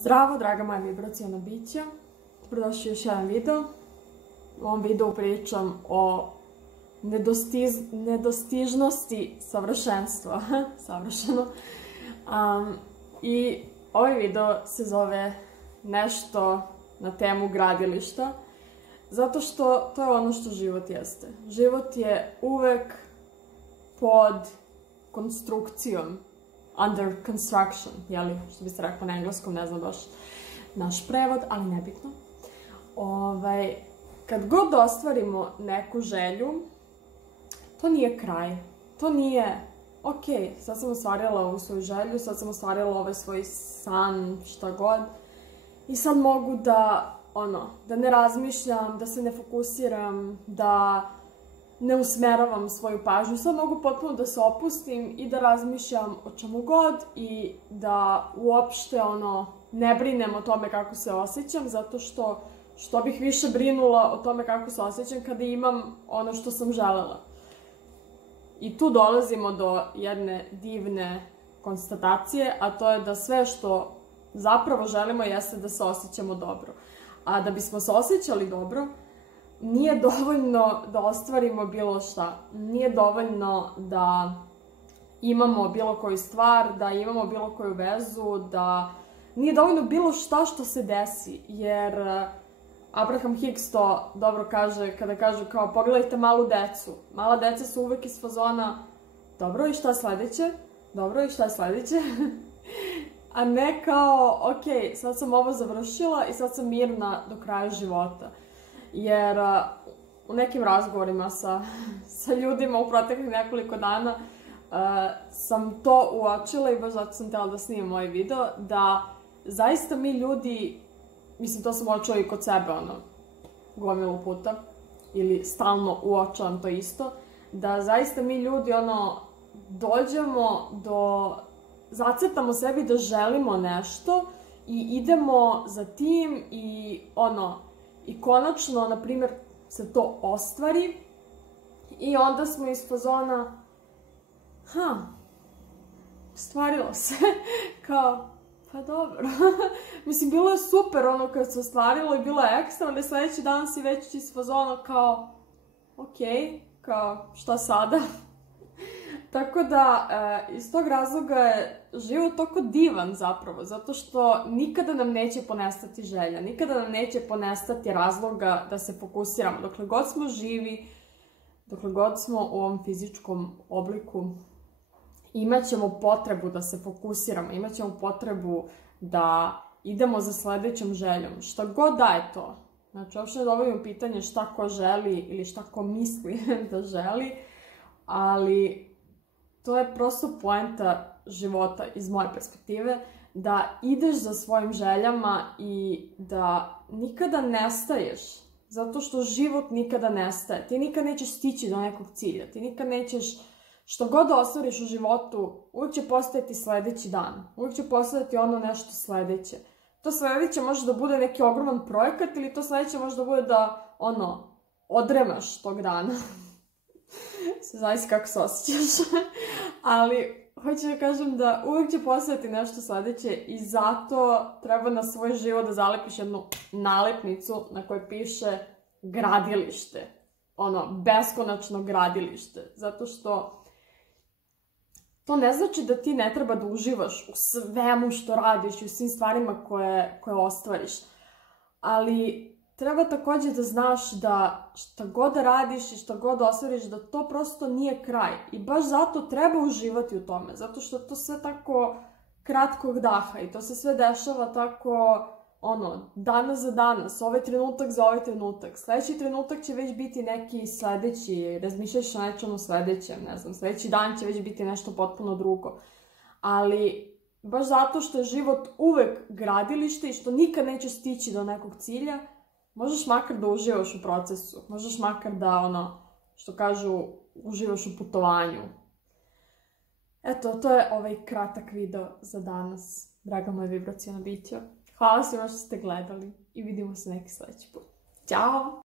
Zdravo, draga moja vibraciona bića. Dobrodošli u još jedan video. U ovom videu pričam o nedostižnosti savršenstva. Savršeno. I ovaj video se zove nešto na temu gradilišta. Zato što to je ono što život jeste. Život je uvek pod konstrukcijom. Under construction, jeli, što bi se rekao na engleskom, ne znam baš naš prevod, ali nebitno. Kad god ostvarimo neku želju, to nije kraj. To nije, ok, sad sam ostvarila ovu svoju želju, sad sam ostvarila ovaj svoj san, šta god. I sad mogu da ne razmišljam, da se ne fokusiram, da ne usmeravam svoju pažnju. Sad mogu potpuno da se opustim i da razmišljam o čemu god i da uopšte ne brinem o tome kako se osjećam, zato što bih više brinula o tome kako se osjećam kada imam ono što sam želela. I tu dolazimo do jedne divne konstatacije, a to je da sve što zapravo želimo jeste da se osjećamo dobro. A da bismo se osjećali dobro, nije dovoljno da ostvarimo bilo šta. Nije dovoljno da imamo bilo koju stvar, da imamo bilo koju vezu, da nije dovoljno bilo šta što se desi. Jer Abraham Hicks to dobro kaže kada kaže kao pogledajte malu decu. Mala deca su uvek iz fazona dobro i šta je sledeće? Dobro i šta je sledeće? A ne kao ok, sad sam ovo završila i sad sam mirna do kraja života. Jer u nekim razgovorima sa ljudima u proteklih nekoliko dana sam to uočila i baš zato sam htjela da snimam ovaj video, da zaista mi ljudi, mislim to sam uočila i kod sebe gomilu puta, ili stalno uočavam to isto, da zaista mi ljudi dođemo do, zacrtamo sebi da želimo nešto i idemo za tim i i konačno, na primjer, se to ostvari i onda smo iz fazona ostvarilo se, kao, pa dobro. Mislim, bilo je super kad se ostvarilo i bilo je ekstra, ali sljedeći dan si već iz fazona kao, ok, kao, šta sada? Tako da, iz tog razloga je život toliko divan zapravo, zato što nikada nam neće ponestati želja, nikada nam neće ponestati razloga da se fokusiramo. Dokle god smo živi, dokle god smo u ovom fizičkom obliku, imat ćemo potrebu da se fokusiramo, imat ćemo potrebu da idemo za sledećom željom. Šta god da je to. Znači, uopšte ne dovoljimo pitanje šta ko želi ili šta ko misli da želi, ali to je prosto poenta života iz moje perspektive, da ideš za svojim željama i da nikada nestaješ, zato što život nikada nestaje. Ti nikad nećeš stići do nekog cilja, ti nikad nećeš, što god da ostvariš u životu, uvijek će postojati sledeći dan, uvijek će postojati nešto sledeće. To sledeće može da bude neki ogroman projekat ili to sledeće može da bude da, odremaš tog dana. Zavisi kako se osjećaš. Ali hoću da kažem da uvijek će postojati nešto sledeće i zato treba na svoj život da zalepiš jednu nalepnicu na kojoj piše gradilište. Beskonačno gradilište. Zato što to ne znači da ti ne treba da uživaš u svemu što radiš i u svim stvarima koje ostvariš. Ali treba također da znaš da šta god da radiš i šta god da ostvariš, da to prosto nije kraj. I baš zato treba uživati u tome. Zato što to sve tako kratkog daha i to se sve dešava tako, danas za danas, ovaj trenutak za ovaj trenutak. Sljedeći trenutak će već biti neki sledeći, razmišljaš o nečemu sledećem, ne znam, sljedeći dan će već biti nešto potpuno drugo. Ali baš zato što je život uvek gradilište i što nikad neće stići do nekog cilja, možeš makar da uživaš u procesu, možeš makar da, što kažu, uživaš u putovanju. Eto, to je ovaj kratak video za danas, draga moja vibraciona bića. Hvala svima što ste gledali i vidimo se neki sljedeći put. Ćao!